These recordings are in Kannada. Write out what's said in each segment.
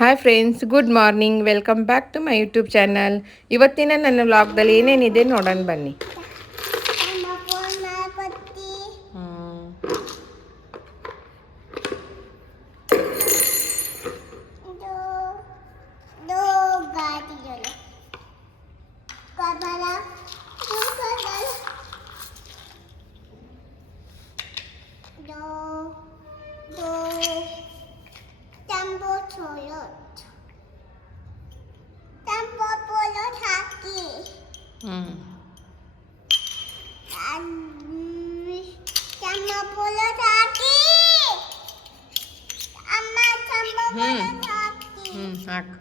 Hi friends, good morning. Welcome back to my YouTube channel. ಇವತ್ತಿನ ನನ್ನ ವ್ಲಾಗ್ದಲ್ಲಿ ಏನೇನಿದೆ ನೋಡೋಣ ಬನ್ನಿ. ಸಾಕು.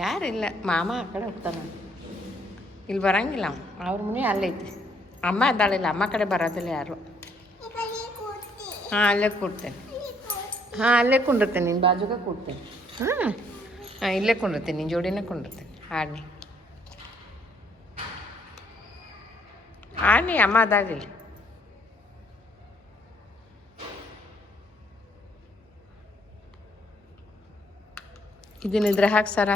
ಯಾರಿಲ್ಲ, ಮಾಮ ಆ ಕಡೆ ಹೋಗ್ತಾನೆ. ಇಲ್ಲಿ ಬರಂಗಿಲ್ಲ, ಅವ್ರ ಮನೆ ಅಲ್ಲೈತಿ. ಅಮ್ಮ ಇದ್ದಾಳಿಲ್ಲ, ಅಮ್ಮ ಕಡೆ ಬರೋದಿಲ್ಲ ಯಾರು. ಹಾಂ, ಅಲ್ಲೇ ಕೂಡ್ತೇನೆ. ಹಾಂ, ಅಲ್ಲೇ ಕುಂಡಿರ್ತೇನೆ, ನಿನ್ನ ಬಾಜುಗೆ ಕೂಡ್ತೇನೆ. ಹಾಂ, ಇಲ್ಲೇ ಕುಂಡಿರ್ತೇನೆ, ನಿನ್ನ ಜೋಡಿನೇ ಕುಂಡಿರ್ತೇನೆ. ಆಡ್ನಿ ಅಮ್ಮ ಅದಾಗಿಲ್ಲ. ಇದನ್ನಿದ್ರೆ ಹಾಕಿ ಸರ.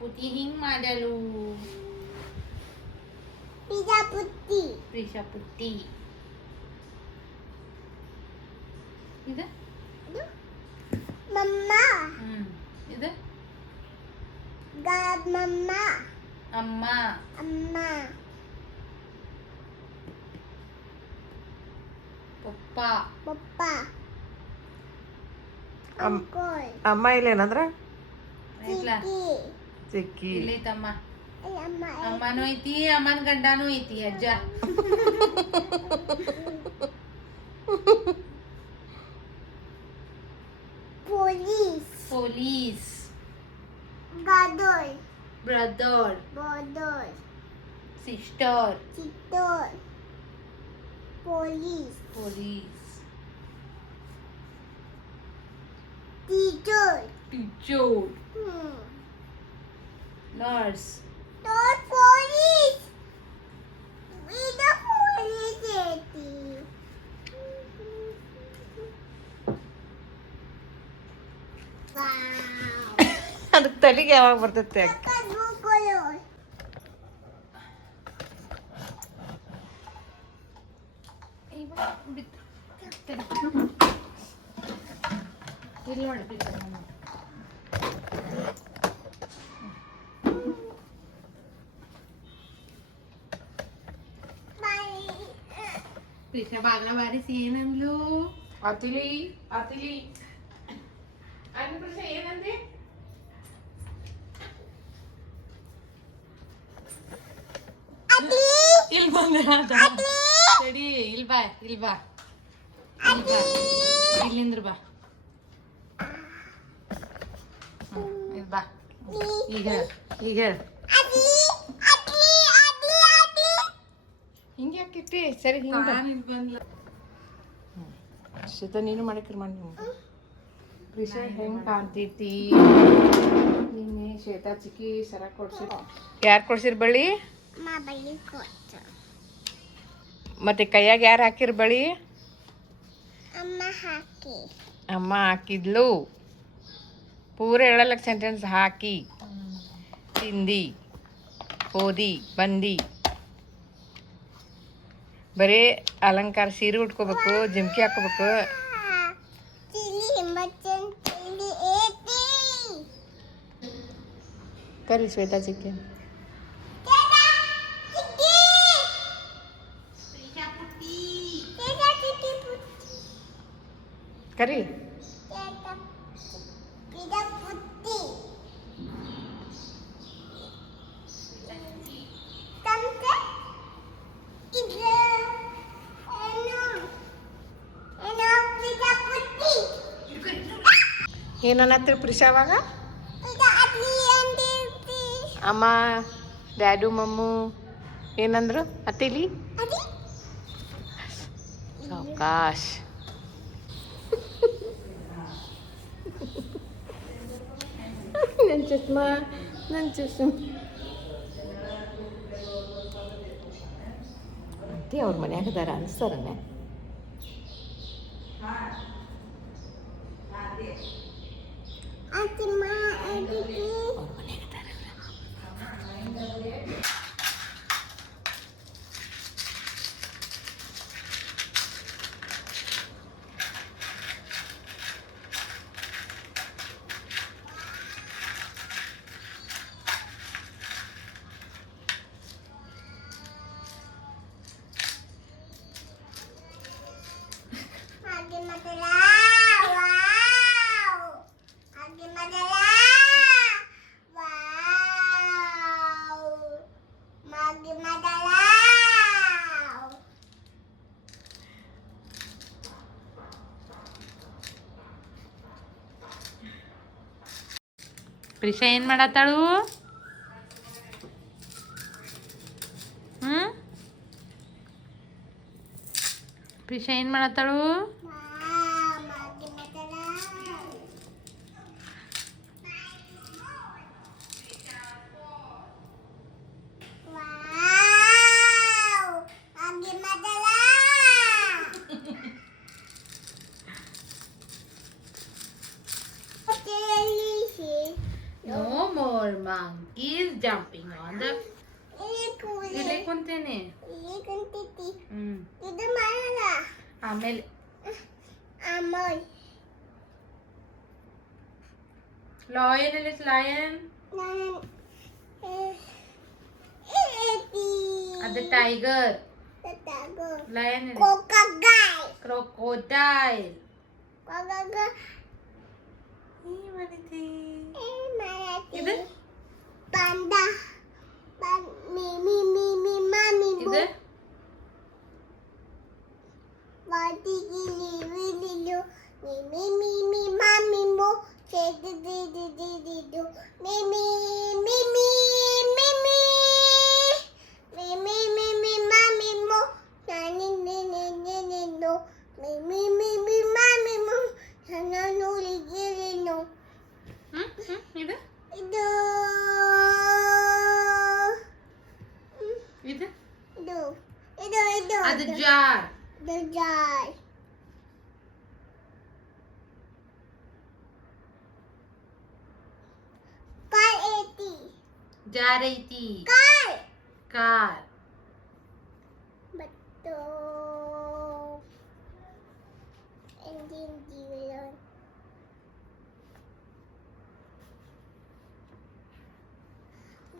Putih hing madalu. Prisha putih. Itu? Mama. Itu? God mama. Amma. Papa. Uncle. ಅಮ್ಮ ಇಲ್ಲೇನಂದ್ರೆ Itulah. Chikki. Ili tama. Amma. Amma no iti, aman ganda no iti aja. Police. Brother. Sister. Police. Teacher. Nurse. Not police. We the police lady. Wow. ಅದಕ್ಕೆ ತಲೆಗೆ ಯಾವಾಗ ಬರ್ತೈತೆ? ಇಲ್ಲಿ ನೋಡಿ ಪ್ರೀಶಾ ಬಾಗ್ಲ ಬಾರಿಸಿ ಏನಂದ್ಲು? ಅತಿಲಿ ಅನ್ನ ಪ್ರೀಶಾ ಏನಂದೆ? ಇಲ್ಲಿ ಬಂದೆ ಸರಿ, ಇಲ್ಲಿ ಬಾ ಇಲ್ಲಿಂದ್ರ ಬಾ. ಇಲ್ಲಿ ಬಾ. ಈಗ ಹೇಳು. ಹಿಂಗೆ ಯಾಕಿಟ್ಟಿ? ಸರಿ, ಹಿಂಗೆ ಬಂದ್ಲ. ಶ್ವೇತಾ, ನೀನು ಮಾಡಿಕ್ರಿ ಮಾಡಿ. ಪ್ರೀಶಾ ಹೆಂಗೆ ಕಾಣ್ತೈತಿ? ನಿನ್ನೆ ಶ್ವೇತಾ ಚಿಕ್ಕಿ ಸರ ಕೊಡ್ಸಿರ. ಯಾರು ಕೊಡ್ಸಿರ್ ಬಳಿ? ಮತ್ತೆ ಕೈಯಾಗ ಯಾರು ಹಾಕಿರ್ ಬಳಿ? ಅಮ್ಮ ಹಾಕಿದ್ಲು. ಪೂರ ಹೇಳಲಕ್ಕ ಸೆಂಟೆನ್ಸ್. ಹಾಕಿ, ತಿಂದಿ, ಹೋದಿ, ಬಂದಿ. ಬರೀ ಅಲಂಕಾರ, ಸೀರೆ ಉಟ್ಕೋಬೇಕು, ಜಿಮ್ಕಿ ಹಾಕೋಬೇಕು. ಕರಿ ಶ್ವೇತಾ ಚಿಕ್ಕಿ. ಕರಿ ಪಿದ ಪುಟ್ಟಿ ತಂತೆ ಇದು ಏನು ಏನು ಪಿದ ಪುಟ್ಟಿ ಏನನ್ನತ್ತೀರಿ ಪ್ರಿಷಾ ಅವಾಗ ಪಿದ ಅಟ್ಲಿ ಅಂದಿರ್ತಿ ಅಮ್ಮ ಡ್ಯಾಡು ಮಮ್ಮು ಏನಂದ್ರು ಅತ್ತಿಲಿ ಅದಿ ಸಾವಕಾಶ್ ನನ್ನ ಚಸ್ಮಾ ಅತ್ತಿ ಅವ್ರ ಮನ್ಯಾಗ ಅದಾರ ಅನಿಸ್ತಾರನೆ ಅತ್ತಿಮ್ಮ ಅದಿತಿ ಅವ್ರ ಮನ್ಯಾಗ ಅದಾರ ಹಾಗೆ ಮೊದಲ ವಾವ್ ಹಾಗೆ ಮೊದಲ ವಾವ್ ಹಾಗೆ ಮೊದಲ ಪ್ರಿಷಾ ಏನ್ ಮಾಡತ್ತಾಳು? ಪ್ರಿಷಾ ಏನ್ ಮಾಡತ್ತಾಳು? ವಾವ್ ಹಾಗೆ ಮೊದಲ ವಾವ್ ಹಾಗೆ ಮೊದಲ No more monkeys jumping on the. ಇಲ್ಲಿ ಕೂಲಿ ಇಲ್ಲಿ ಕುಂತೇನೆ. ಇಲ್ಲಿ ಕುಂತಿತಿ ಹ್ಮ್. ಇದು ಮಾಡಲ್ಲ ಆಮೇಲೆ ಅಮೋಲ್ lion is lion. ನಾನು ಅದು tiger. ತಗೋ Lion is ಕೊಕ್ಕಗಾಯ್ crocodile. ಕೊಕ್ಕಗ ಈ ಮಾಡಿತಿ. ಮಾಡತಿ ಇದು ಪಂಡ ಮಿ ಮಿ ಮಿ ಮಿ ಮಮ್ಮಿ ಇದು ವಾಟಿ ಗಿಲಿ ವಿಲಿಲು ಮಿ ಮಿ ಮಿ ಮಿ ಮಮ್ಮಿ ಮೋ ಚೆದು ದಿ ದಿ ದಿ ದಿ ದು ಮಿ ಮಿ ಮಿ ಮಿ ಮಿ ಮಿ ಮಿ ಮಿ ಮಿ ಮಿ ಮಮ್ಮಿ ಮೋ ನಾನಿ ನಿ ನಿ ನಿ ನಿ ನೋ ಮಿ ಮಿ ಮಿ ಮಿ ಮಮ್ಮಿ ಮೋ ನಾನು ಲಿಗಿಲಿ ನೋ ಇದು ಇದು ಇದು ಇದು ಇದು ಇದು ಅದು jar. the jar car 80 jar ಐತಿ. car car. but engine zero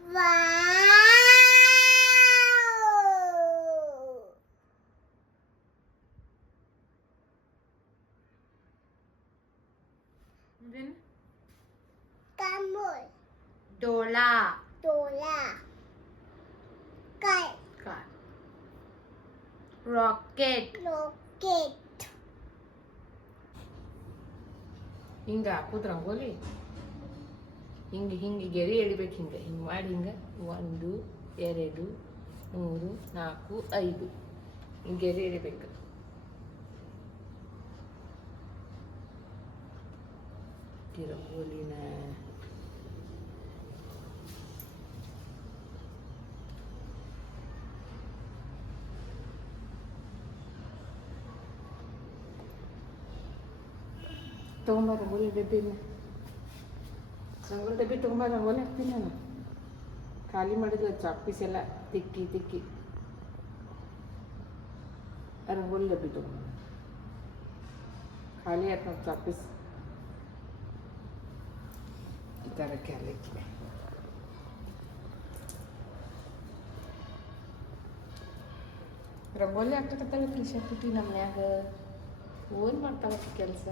wow Then camel dola. dola car Car. Rocket. rocket ಹಿಂಗೆ ಹಾಕುದು ರಂಗೋಲಿ ಹಿಂಗೆ ಹಿಂಗೆ ಗೆರೆ ಎಳಿಬೇಕು ಹಿಂಗೆ ಹಿಂಗೆ ಮಾಡಿ ಹಿಂಗೆ 1 2 3 4 5 ಹಿಂಗೆ ಗೆರೆ ಎಳಿಬೇಕು ಈ ರಂಗೋಲಿನ ತೊಗೊಂಬ ರಂಗೋಲಿ ಡಬ್ಬಿನ ರಂಗೋಲಿ ಡಬ್ಬಿ ತೊಗೊಂಬ ರಂಗೋಲಿ ಹಾಕ್ತೀನಿ ನಾನು ಖಾಲಿ ಮಾಡಿದ್ವಿ ಚಾಕ್ ಪೀಸ್ ಎಲ್ಲ ತಿಕ್ಕಿ ತಿಕ್ಕಿ ರಂಗೋಲಿ ಡಬ್ಬಿ ತೊಗೊಂಬ ಖಾಲಿ ಆಯ್ತು ನೋಡಿ ಚಾಕ್ ಪೀಸ್ ಈ ಥರ ಕ್ಯಾಲಿಕ್ಕೆ ರಂಗೋಲಿ ಹಾಕ್ತಕ್ಕಂಥ ಪ್ರಿಷಾ ಪುಟ್ಟಿ ನಮ್ಮ ಮನ್ಯಾಗ ಓನ್ ಮಾಡ್ತಾಳ ಕೆಲಸ.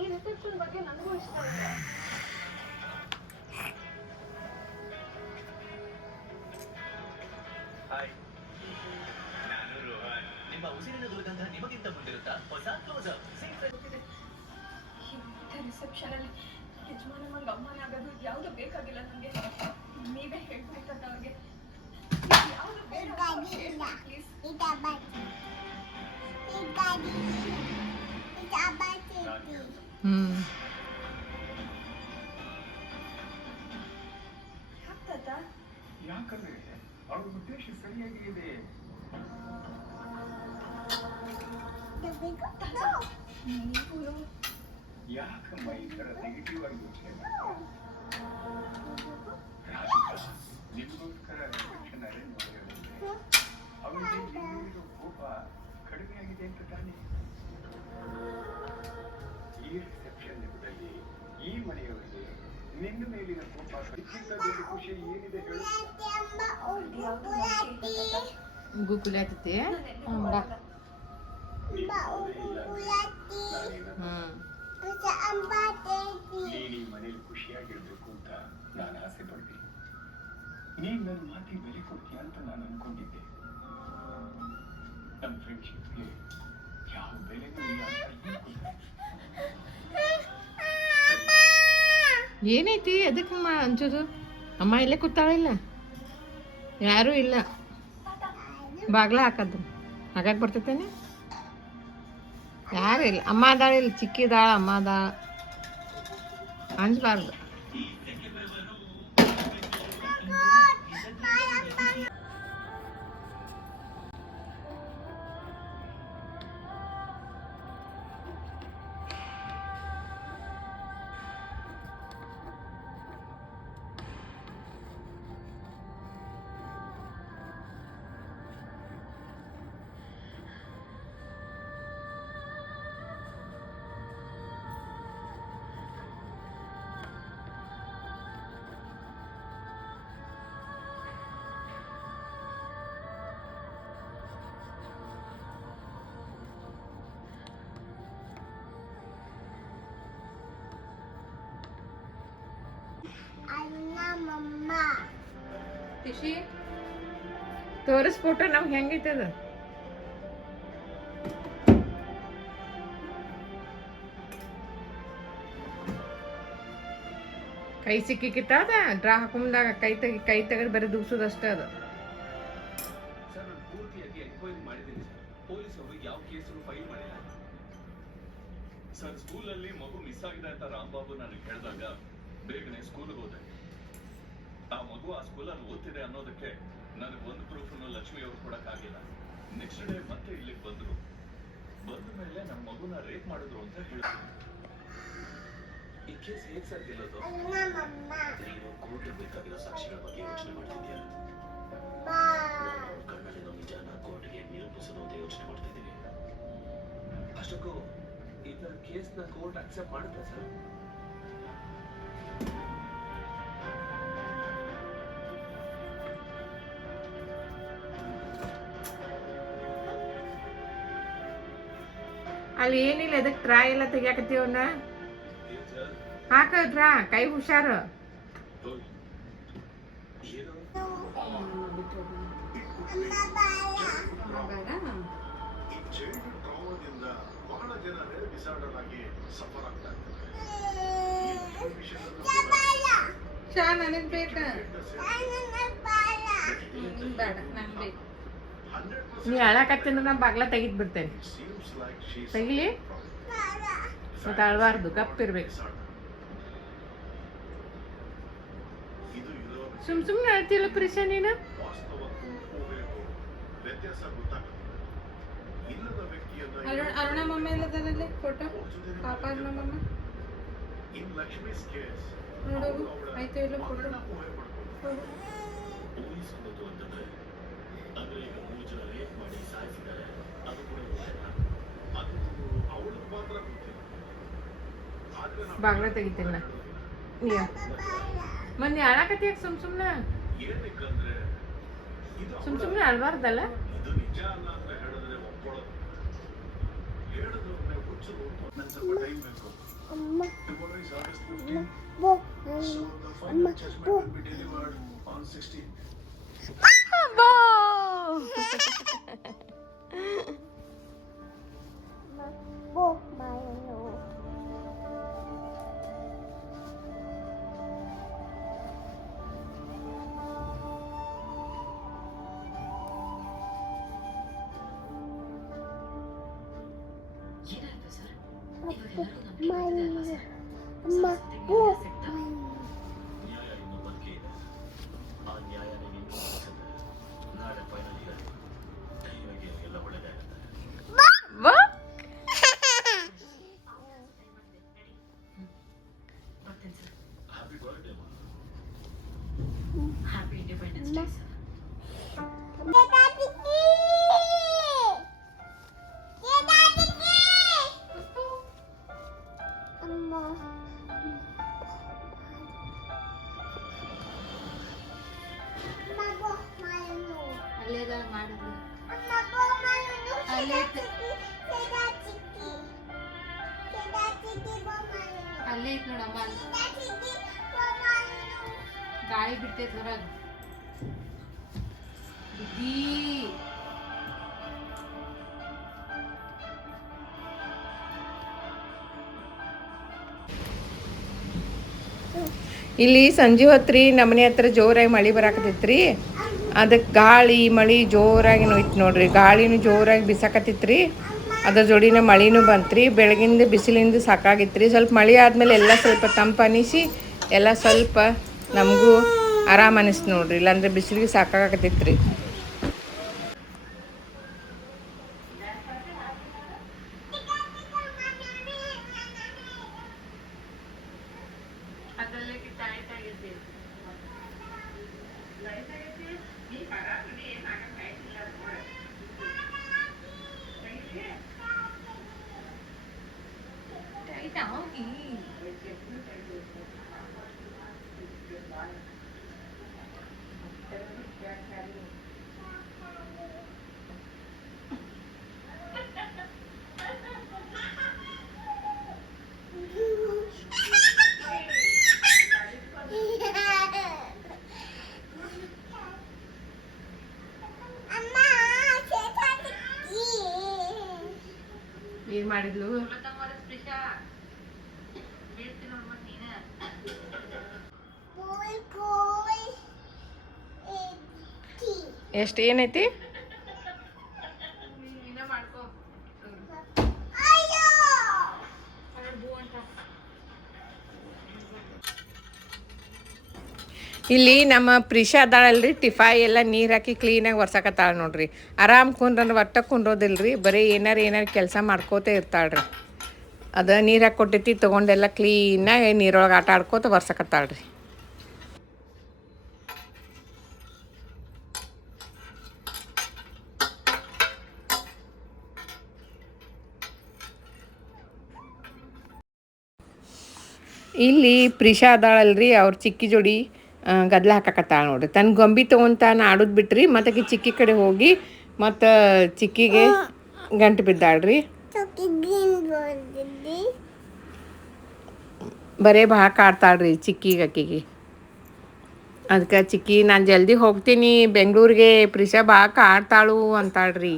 ಈ ರಿಸೆಪ್ಷನ್ ಬಗ್ಗೆ ನನಗೂ ಇಷ್ಟ ಇಲ್ಲ. ಹಾಯ್, ನಾನು ರೋಹನ್. ನಿಮ್ಮ ಉಸಿರಿನ ದುರ್ಗಂಧ ನಿಮಗಿಂತ ಮುಂದಿರುತ್ತಾ? ಹೊಸ ಕ್ಲೋಸ್ ಅಪ್ ರಿಸೆಪ್ಷನ್ ಅಲ್ಲಿ ಯಜಮಾನ ಮಂಗ ಅಮ್ಮನ ಆಗೋದು ಯಾವ್ದು ಬೇಕಾಗಿಲ್ಲ ನನಗೆ. ನೀವೇ ಹೇಳ್ಬೇಕಂತ ಅವ್ರಿಗೆ ಯಾವ್ದು ಬೇಡ ಪ್ಲೀಸ್. ಯಾಕೆ ತಾತ? ಯಾಕಂದ್ರೆ ಅವ್ರ ಉದ್ದೇಶ ಸರಿಯಾಗಿ ಇದೆ. ನೀವು ಯಾಕಮ್ಮ ಈ ತರ ನೆಗೆಟಿವ್ ಆಗಿ ಯೋಚನೆ ರಾಧಿಕಾ, ನಿಮಗೋಸ್ಕರ ರಿಸೆಪ್ಷನ್ ಅರೇಂಜ್ ಮಾಡಿರೋದ್ರೆ ಅವರಿಗೆ ನಿಮ್ಮಿರೋ ಕೋಪ ಕಡಿಮೆ ಆಗಿದೆ ಅಂತ ತಾನೇ. ಈ ರಿಸೆಪ್ಷನ್ ಯುಗದಲ್ಲಿ ಈ ಮನೆಯವರಿಗೆ ನಿನ್ನ ಮೇಲಿನ ಕೋಪ ಇದಕ್ಕಿಂತ ದೊಡ್ಡ ಖುಷಿ ಏನಿದೆ ಹೇಳು. ಗುಗ್ಗುಲಿ ಆಗ್ತೈತಿ. ಬಾ. ನೀನು ಈ ಮನೇಲಿ ಖುಷಿಯಾಗಿರ್ಬೇಕು ಅಂತ ನಾನು ಆಸೆ ಪಡ್ತೀನಿ. ನೀನ್ ನನ್ನ ಮಾತಿಗೆ ಬೆಲೆ ಕೊಡ್ತೀಯ ಅಂತ ನಾನು ಅನ್ಕೊಂಡಿದ್ದೆ. ನಮ್ಮ ಫ್ರೆಂಡ್ಶಿಪ್ಗೆ ಯಾವ ಬೆಲೆನೂ ಇಲ್ಲ ಅಂತ ಈಗ ಗೊತ್ತಾಯ್ತು. ಏನೈತಿ ಅದಕ್ಕೆ ಅಂಚೋದು? ಅಮ್ಮ ಇಲ್ಲೇ ಕೂತಾಳಿಲ್ಲ, ಯಾರೂ ಇಲ್ಲ. ಬಾಗ್ಲ ಹಾಕದ್ದು ಹಾಕಕ್ಕೆ ಬರ್ತೈತೇನೆ? ಯಾರು ಇಲ್ಲ. ಅಮ್ಮ ಅದಾಳ, ಇಲ್ಲಿ ಚಿಕ್ಕಿದಾಳ, ಅಮ್ಮ ಅದಾಳ. ಅಂಜಬಾರ್ದು. ಖುಷಿ ತೋರಿಸ್ ಫೋಟೋ ನಮ್ಗೆ ಹೆಂಗೈತೆ ಅದು? ಕೈ ಸಿಕ್ಕಿಕ್ಕಿತ್ತ ಅದ ಡ್ರಾ ಹಾಕೊಂಡಾಗ ಕೈ ತೆಗೆದು ಬರೀ ದೂಸೋದು ಅಷ್ಟೇ ಅದು. ಸರ್, ನಾನು ಪೂರ್ತಿಯಾಗಿ ಎನ್ಕ್ವೈರಿ ಮಾಡಿದ್ದೀನಿ ಸರ್. ಪೊಲೀಸರು ಯಾವ ಕೇಸನ್ನು ಫೈಲ್ ಮಾಡಿಲ್ಲ ಸರ್. ಸ್ಕೂಲಲ್ಲಿ ಮಗು ಮಿಸ್ ಆಗಿದೆ ಅಂತ ರಾಂಬಾಬು ನನಗೆ ಹೇಳಿದಾಗ ಬೇಗನೆ ಸ್ಕೂಲ್ಗೆ ಹೋದೆ. ಆ ಮಗು ಆ ಸ್ಕೂಲಲ್ಲಿ ಓದ್ತಿದೆ ಅನ್ನೋದಕ್ಕೆ ನನಗೆ ಒಂದು ಪ್ರೂಫನ್ನು ಲಕ್ಷ್ಮಿ ಅವರು ಕೊಡಕ್ಕಾಗಿಲ್ಲ. ನೆಕ್ಸ್ಟ್ ಡೇ ಮತ್ತೆ ಇಲ್ಲಿಗೆ ಬಂದ್ರು. ಬಂದ ಮೇಲೆ ನಮ್ಮ ಮಗುನ ರೇಪ್ ಮಾಡಿದ್ರು ಅಂತ ಹೇಳಿದ್ರು. ಈ ಕೇಸ್ ಹೇಗ್ ಸರ್ ಗೆಲ್ಲೋದು? ನೀನು ಕೋರ್ಟ್ ಬೇಕಾಗಿರೋ ಸಾಕ್ಷಿಗಳ ಬಗ್ಗೆ ಯೋಚನೆ ಮಾಡ್ತಿದ್ಯಾ? ಕಣ್ಣಲ್ಲಿರೋ ನಿಜಾನ ಕೋರ್ಟ್ಗೆ ನಿರೂಪಿಸೋದು ಅಂತ ಯೋಚನೆ ಮಾಡ್ತಿದ್ದೀನಿ. ಅಷ್ಟಕ್ಕೂ ಈ ತರ ಕೇಸ್ನ ಕೋರ್ಟ್ ಅಕ್ಸೆಪ್ಟ್ ಮಾಡುತ್ತಾ ಸರ್? ಅಲ್ಲಿ ಏನಿಲ್ಲ, ಅದಕ್ಕೆ ಟ್ರಾ ಎಲ್ಲ ತೆಗಿಯಾಕತ್ತೀವನ್ನ ಹಾಕ ಟ್ರಾ. ಕೈ ಹುಷಾರು. ಈ ಚೈಲ್ಡ್ ಟ್ರಾಮಾದಿಂದ ಬಹಳ ಜನ ಡಿಸಾರ್ಡರ್ ಆಗಿ ಸಫರ್ ಆಗ್ತಾ ಚಾ ನನಗೆ ಬೇಕ. ಬೇಡ, ನಂಗೆ ಬೇಕು. ನೀ ಅಳಕತ್ತಂದ್ರೆ ನಾ ಬಾಗ್ಲ ತೆಗಿದ್ ಬಿಡ್ತೇನೆ. ತೆಗಿಲಿ ಮತ್ತೆ ಅಳಬಾರ್ದು, ಗಪ್ಪಿರ್ಬೇಕು. ಸುಮ್ಮನೆ ಅಳ್ತಿಲ್ಲ ಪ್ರಿಷಾ ನೀನು? ವ್ಯತ್ಯಾಸ ಗೊತ್ತಾಗುತ್ತೆ. ಇಲ್ಲದ ವ್ಯಕ್ತಿಯನ್ನ ಅರುಣ ಮಮ್ಮ ಎಲ್ಲದರಲ್ಲಿ ಫೋಟೋ ಪಾಪ ಮಮ್ಮ ಇನ್ ಲಕ್ಷ್ಮೀಸ್ ಕೇಸ್ ನೋಡೋದು ಆಯ್ತು ಇಲ್ಲ ಫೋಟೋ. ಊಹಿಸೋದು ಅಂತಂದ್ರೆ ಈಗ 3 ಜನ ರೇಪ್ ಮಾಡಿ ಸಾಯಿಸಿದ್ದಾರೆ. ಅದು ಕೂಡ ಗೊತ್ತಿಲ್ಲ. ಅದು ಅವಳಿಗೆ ಮಾತ್ರ ಗೊತ್ತಿಲ್ಲ. ಆದ್ರೆ ನಾವು ಬಾಗ್ಲ ತೆಗಿತಿಲ್ಲ ನೀ ಮಂದಿ ಆಳಕತ್ತಿ ಯಾಕೆ ಸುಮ್ಮನೆ ಏನಕ್ಕಂದ್ರೆ ಇದು ಸುಮ್ಮನೆ ಅಲ್ಬಾರ್ದಲ್ಲ. ಇದು ನಿಜ ಅಲ್ಲ ಅಂತ ಹೇಳಿದ್ರೆ ಒಪ್ಕೊಳ್ಳೋದು. ಹೇಳಿದ್ರೆ ಹುಚ್ಚರು. ನನ್ ಸ್ವಲ್ಪ ಟೈಮ್ ಬೇಕು. Tomorrow is August 15th. So the final judgment will be delivered on 16th. ನ್ಯಾಯ ಇನ್ನು ಬದುಕಿ ಇದೆ. ಆ ನ್ಯಾಯನೇ ನಿನ್ನ ಮುಗಿಸುತ್ತೆ. ನಾಳೆ ಫೈನಲ್ ಇಯರ್. ನಿನಗೆ ಎಲ್ಲ ಒಳ್ಳೆದಾಗುತ್ತೆ. ಹ್ಯಾಪಿ ಬರ್ತ್ಡೇ ಮಾ. Happy independence day sir. ಅಲ್ಲೇದ ಮಾಡಿದ್ರು ಅಲ್ಲೇ ಐತ್ ನೋಡಮ್ಮ ಗಾಳಿ ಬಿಡ್ತೈತೆ ಹೊರಗೆ ಬುದ್ಧಿ ಇಲ್ಲಿ ಸಂಜೆ ಹೊತ್ತು ರೀ ನಮ್ಮನೆ ಹತ್ರ ಜೋರಾಗಿ ಮಳೆ ಬರಾಕತ್ತೈತ್ರಿ. ಅದಕ್ಕೆ ಗಾಳಿ ಮಳೆ ಜೋರಾಗಿ ನೋಯ್ತು ನೋಡ್ರಿ. ಗಾಳಿನೂ ಜೋರಾಗಿ ಬಿಸಾಕತ್ತಿತ್ರಿ. ಅದ್ರ ಜೋಡಿನ ಮಳೆನೂ ಬಂತ್ರಿ. ಬೆಳಗಿಂದ ಬಿಸಿಲಿಂದ ಸಾಕಾಗಿತ್ರಿ. ಸ್ವಲ್ಪ ಮಳೆ ಆದಮೇಲೆ ಎಲ್ಲ ಸ್ವಲ್ಪ ತಂಪು ಅನಿಸಿ ಎಲ್ಲ ಸ್ವಲ್ಪ ನಮಗೂ ಆರಾಮ ಅನಿಸ್ತು ನೋಡ್ರಿ. ಇಲ್ಲಾಂದ್ರೆ ಬಿಸಿಲಿಗೆ ಸಾಕಾಗತ್ತಿತ್ರಿ. ಏನು ಮಾಡಿದ್ಲು? ಎಷ್ಟು ಏನೈತಿ? ಇಲ್ಲಿ ನಮ್ಮ ಪ್ರಿಷಾ ಅದಾಳಲ್ರಿ, ಟಿಫಾಯಿ ಎಲ್ಲ ನೀರು ಹಾಕಿ ಕ್ಲೀನಾಗಿ ಒರ್ಸಕತ್ತಾಳ ನೋಡ್ರಿ. ಆರಾಮ್ ಕುಂಡ್ರೆ ಒಟ್ಟ ಕುಂಡ್ರೋದಿಲ್ರಿ, ಬರೀ ಏನಾರು ಕೆಲಸ ಮಾಡ್ಕೋತ ಇರ್ತಾಳ್ರಿ. ಅದು ನೀರು ಹಾಕಿ ಕೊಟ್ಟೈತಿ ತೊಗೊಂಡೆಲ್ಲ ಕ್ಲೀನಾಗಿ ನೀರೊಳಗೆ ಆಟ ಆಡ್ಕೋತ ಒರ್ಸಕತ್ತಾಳ್ರಿ. ಇಲ್ಲಿ ಪ್ರಿಷಾ ಅದಾಳಲ್ರಿ, ಅವ್ರ ಚಿಕ್ಕಿ ಜೋಡಿ ಗದ್ಲ ಹಾಕಕತ್ತಾಳ ನೋಡ್ರಿ. ತನ್ನ ಗೊಂಬಿ ತೊಗೊಂತಾನ ಆಡೋದು ಬಿಟ್ರಿ, ಮತ್ತು ಚಿಕ್ಕಿ ಕಡೆ ಹೋಗಿ ಮತ್ತು ಚಿಕ್ಕಿಗೆ ಗಂಟು ಬಿದ್ದಾಳ್ರಿ. ಬರೇ ಭಾಳ ಕಾಡ್ತಾಳ್ರಿ ಚಿಕ್ಕಿಗೆ ಅಕ್ಕಿಗೆ. ಅದಕ್ಕೆ ಚಿಕ್ಕಿ ನಾನು ಜಲ್ದಿ ಹೋಗ್ತೀನಿ ಬೆಂಗಳೂರಿಗೆ, ಪ್ರಿಷಾ ಭಾಳ ಕಾಡ್ತಾಳು ಅಂತಾಳ್ರಿ.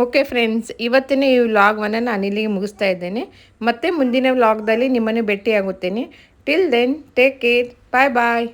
ಓಕೆ ಫ್ರೆಂಡ್ಸ್, ಇವತ್ತಿನ ಈ ವ್ಲಾಗನ್ನು ನಾನು ಇಲ್ಲಿಗೆ ಮುಗಿಸ್ತಾ ಇದ್ದೇನೆ. ಮತ್ತೆ ಮುಂದಿನ ವ್ಲಾಗ್ದಲ್ಲಿ ನಿಮ್ಮನ್ನು ಭೇಟಿಯಾಗುತ್ತೇನೆ. ಟಿಲ್ ದೆನ್ ಟೇಕ್ ಕೇರ್, ಬಾಯ್ ಬಾಯ್.